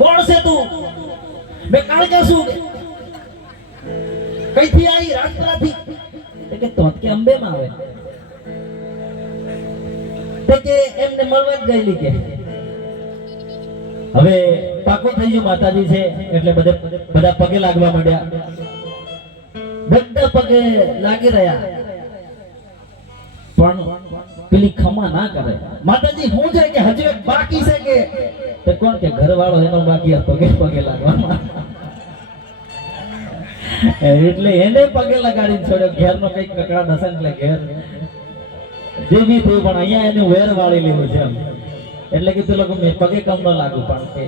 કોણ છે તું? મેં કાળકા છું. કઈથી આવી? રાજપરાથી. કે તો કે અંબે માં આવે. તે કે એમને મળવા જ ગયેલી કે હવે પાકો થઈ ગયો માતાજી છે એટલે બધા પગે લાગવા માંડ્યા. બધા પગે લાગી રહ્યા પણ પેલી ખમા ના કરે. માતાજી શું છે કે હજુ એક બાકી છે કે તો કોણ કે ઘરવાળો એનો બાકી હતો કે પગે લાગવામાં. એટલે એને પગે લગાડી છોડ્યો. ઘેરનો કઈક કકડા નસે એટલે ઘેર જે બી થયું પણ અહીંયા એને વેર વાળી લીધું છે એમ. એટલે કે પેલો મેં પગે કમ ન લાગુ પણ કે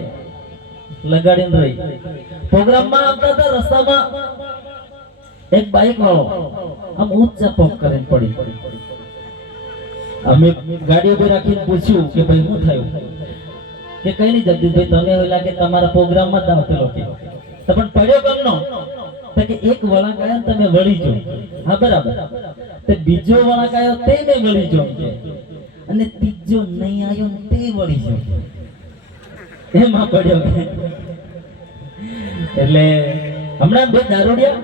લગાડીને રહી. પ્રોગ્રામમાં આવતા હતા રસ્તામાં એક બાઈક વાળો આમ ઊંચા પગ કરીને પડી. અમે ગાડી ઉભી રાખીને પૂછ્યું કે ભાઈ શું થયું? કે કઈ નહીં જગદીશભાઈ, તમે એવું લાગે તમારા પ્રોગ્રામમાં જ આવતેલો કે તો પણ પડ્યો કેમનો? તો કે એક વળાંક આવ્યો તમે વળી જો. હા બરાબર. તે બીજો વળાંક આવ્યો તે મેં વળી જો કે અને ત્રીજો નહીં આવ્યો તે વળી જો એમાં પડ્યો. એટલે હમણાં બે દારૂડિયા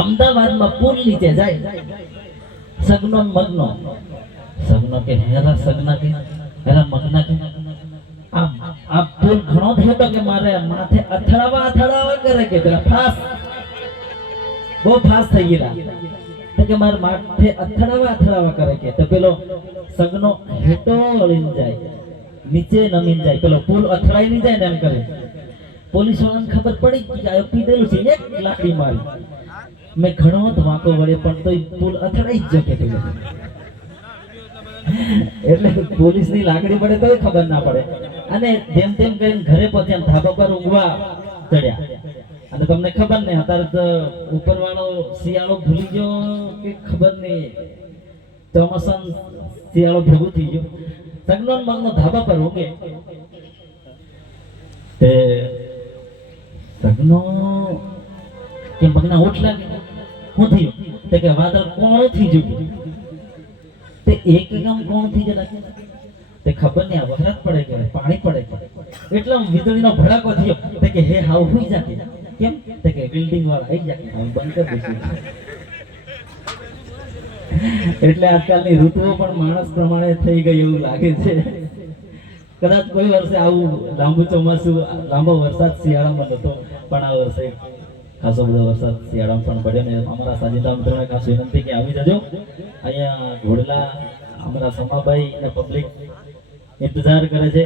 અમદાવાદમાં પુલ નીચે જાય. સગનો મગનો. સગનો કે હેરા સગના કે હેરા મગના કે આ પુલ ઘણો થયો તો કે મારે માથે અથડાવા કરે કે પેલા ફાસ બહુ ફાસ થઈ ગયેલા તો કે મારે માથે અથડાવા કરે કે તો પેલો સગનો હેટો વળીને જાય, નીચે નમીને જાય. પેલો પુલ અથડાઈ નહીં જાય ને એમ કરે. પોલીસ વાળાને ખબર પડી કે આ પીધેલું છે, એક લાકડી મારી. મેં ઘણો ધમાકો વળે પણ તો પુલ અથડાઈ જ જકે પેલો. એટલે પોલીસ ની લાકડી પડે તો ખબર ના પડે. અને જેમ તેમ કરીને ઘરે પહોંચ્યા, ધાબા પર ઊંઘવા ચડ્યા. અને તમને ખબર ને અત્યારે તો ઉપરવાળો શિયાળો ભૂલી ગયો કે ખબર નહીં, ચોમાસા શિયાળો ભેગું થઈ ગયો. સગનો મગનો ધાબા પર ઊંઘે. તે સગનો કે મગના ઓઠ લાગે. શું થયું? તે કે વાદળ કોણ થઈ ગયું. તે એક ગામ કોણ થઈ જતા તે ખબર નહીં. આ વરસાદ પડે કે પાણી પડે એટલે વીજળીનો ભડાકો થયો. તે કે હે હાવ હોઈ જાકે. કેમ? તે કે બિલ્ડિંગ વાળા આવી જાકે બંધ કરી દેશું. એટલે આજકાલની ઋતુઓ પણ માણસ પ્રમાણે થઈ ગઈ એવું લાગે છે. કદાચ કોઈ વર્ષે આવું લાંબુ ચોમાસું, લાંબો વરસાદ શિયાળામાં નતો પણ આ વર્ષે ખાસો બધો વરસાદ શિયાળામાં પણ પડ્યો. ને અમારા સાજીદા મિત્રોને ખાસ વિનંતી કે આવી જજો. અહીંયા ઘોડલા અમારા સમાભાઈ અને પબ્લિક ઇંતજાર કરે છે.